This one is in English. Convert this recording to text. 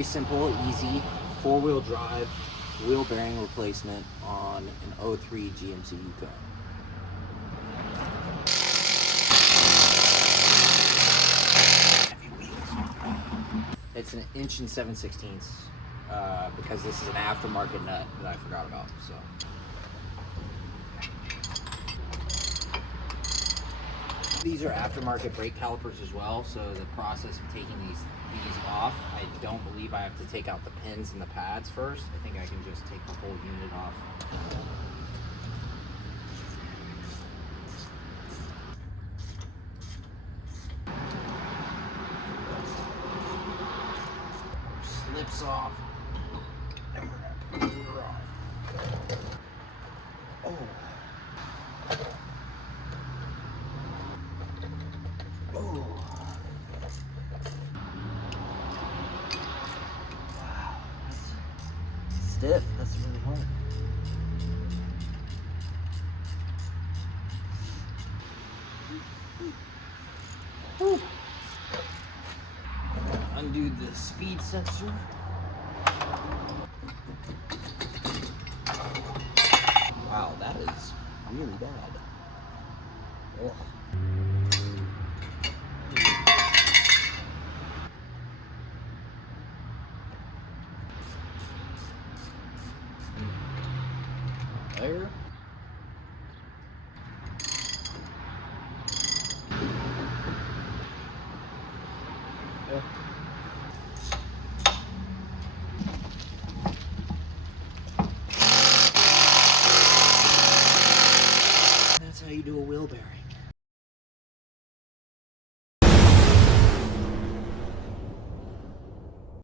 very simple, easy, four-wheel drive wheel bearing replacement on an 03 GMC Yukon. It's an 1 7/16" because this is an aftermarket nut that I forgot about. So. These are aftermarket brake calipers as well, so the process of taking these off, I don't believe I have to take out the pins and the pads first. I think I can just take the whole unit off. Slips off. And we're gonna put the motor on. Oh. Oh. Wow, that's stiff. That's really hard. Whew. Undo the speed sensor. Wow, that is really bad. Ugh. There. Yeah. That's how you do a wheel bearing.